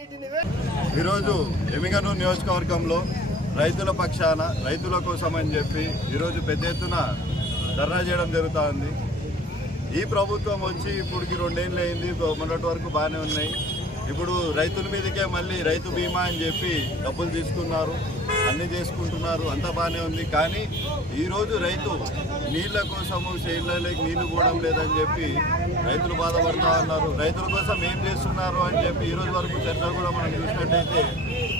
ఈరోజు ఎమ్మిగనూరు నియోజకవర్గంలో రైతుల పక్షాన రైతుల కోసం అని చెప్పి ఈరోజు పెద్ద ఎత్తున ధర్నా చేయడం జరుగుతుంది. ఈ ప్రభుత్వం వచ్చి ఇప్పటికి 2 ఏళ్ళు అయింది. మొన్నటి వరకు బాగానే ఉన్నాయి. ఇప్పుడు రైతుల మీదకే మళ్ళీ రైతు బీమా అని చెప్పి డబ్బులు తీసుకున్నారు, అన్నీ చేసుకుంటున్నారు, అంతా బాగానే ఉంది. కానీ ఈరోజు రైతు నీళ్ళ కోసము చేనులకి నీళ్లు పోవడం లేదని చెప్పి రైతులు బాధపడుతూ ఉన్నారు. రైతుల కోసం ఏం చేస్తున్నారు అని చెప్పి ఈరోజు వరకు చర్చ కూడా మనం చూసినట్టయితే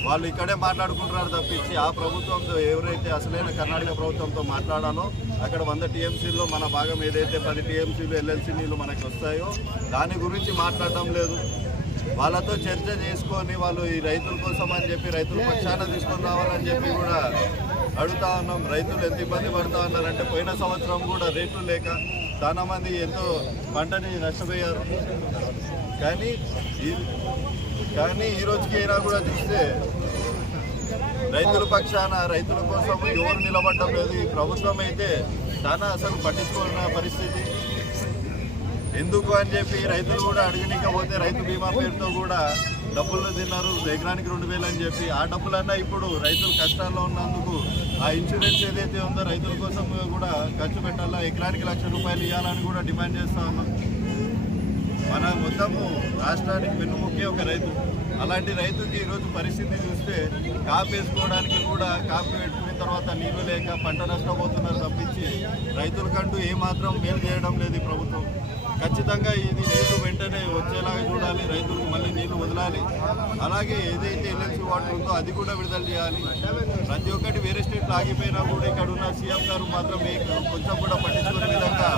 వాళ్ళు ఇక్కడే మాట్లాడుకుంటున్నారు తప్పించి ఆ ప్రభుత్వంతో ఎవరైతే అసలైన కర్ణాటక ప్రభుత్వంతో మాట్లాడాలో అక్కడ 100 టీఎంసీల్లో మన భాగం ఏదైతే 10 టీఎంసీలు ఎల్ఎల్సీ నీళ్ళు మనకు వస్తాయో దాని గురించి మాట్లాడటం లేదు. వాళ్ళతో చర్చ చేసుకొని వాళ్ళు ఈ రైతుల కోసం అని చెప్పి రైతుల పక్షాన తీసుకొని రావాలని చెప్పి కూడా అడుగుతా ఉన్నాం. రైతులు ఎంత ఇబ్బంది పడుతూ ఉన్నారంటే పోయిన సంవత్సరం కూడా రేట్లు లేక చాలా మంది ఎంతో పంటని నష్టపోయారు. కానీ ఈ రోజుకి అయినా కూడా చూస్తే రైతుల పక్షాన రైతుల కోసం ఎవరు నిలబడటం లేదు. ఈ ప్రభుత్వం అయితే చాలా అసలు పట్టించుకున్న పరిస్థితి. ఎందుకు అని చెప్పి రైతులు కూడా అడగనికపోతే రైతు బీమా పేరుతో కూడా డబ్బులు తిన్నారు. ఎకరానికి 2,000 అని చెప్పి ఆ డబ్బులన్నా ఇప్పుడు రైతులు కష్టాల్లో ఉన్నందుకు ఆ ఇన్సూరెన్స్ ఏదైతే ఉందో రైతుల కోసం కూడా ఖర్చు పెట్టాలా, ఎకరానికి ₹1,00,000 ఇవ్వాలని కూడా డిమాండ్ చేస్తూ ఉన్నాం. మన మొత్తము రాష్ట్రానికి వెన్నుముకే ఒక రైతు. అలాంటి రైతుకి ఈరోజు పరిస్థితి చూస్తే కాపు వేసుకోవడానికి కూడా కాపు పెట్టుకున్న తర్వాత నీళ్లు లేక పంట నష్టపోతున్నారు తప్పించి రైతులకంటూ ఏమాత్రం మేలు చేయడం లేదు ఈ ప్రభుత్వం. ఖచ్చితంగా ఇది నీళ్లు వెంటనే వచ్చేలాగా చూడాలి, రైతులకు మళ్ళీ నీళ్లు వదలాలి. అలాగే ఏదైతే ఎల్ఎల్సీ వాటర్ ఉందో అది కూడా విడుదల చేయాలి. ప్రతి ఒక్కటి వేరే స్టేట్లు ఆగిపోయినా కూడా ఇక్కడ ఉన్న సీఎం గారు మాత్రం కొంచెం కూడా పట్టించుకునే విధంగా